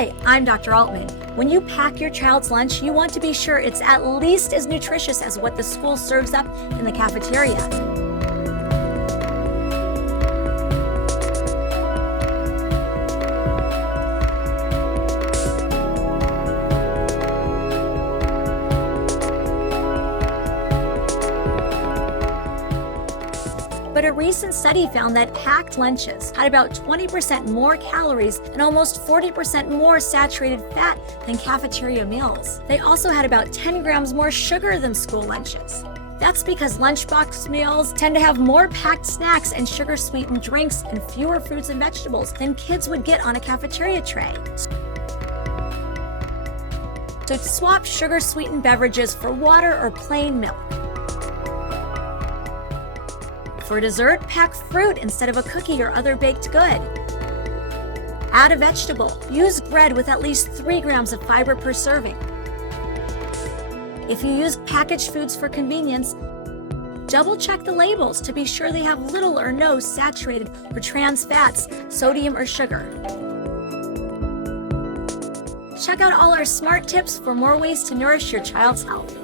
Hi, I'm Dr. Altman. When you pack your child's lunch, you want to be sure it's at least as nutritious as what the school serves up in the cafeteria. But a recent study found that packed lunches had about 20% more calories and almost 40% more saturated fat than cafeteria meals. They also had about 10 grams more sugar than school lunches. That's because lunchbox meals tend to have more packed snacks and sugar-sweetened drinks and fewer fruits and vegetables than kids would get on a cafeteria tray. So swap sugar-sweetened beverages for water or plain milk. For dessert, pack fruit instead of a cookie or other baked good. Add a vegetable. Use bread with at least 3 grams of fiber per serving. If you use packaged foods for convenience, double-check the labels to be sure they have little or no saturated or trans fats, sodium, or sugar. Check out all our smart tips for more ways to nourish your child's health.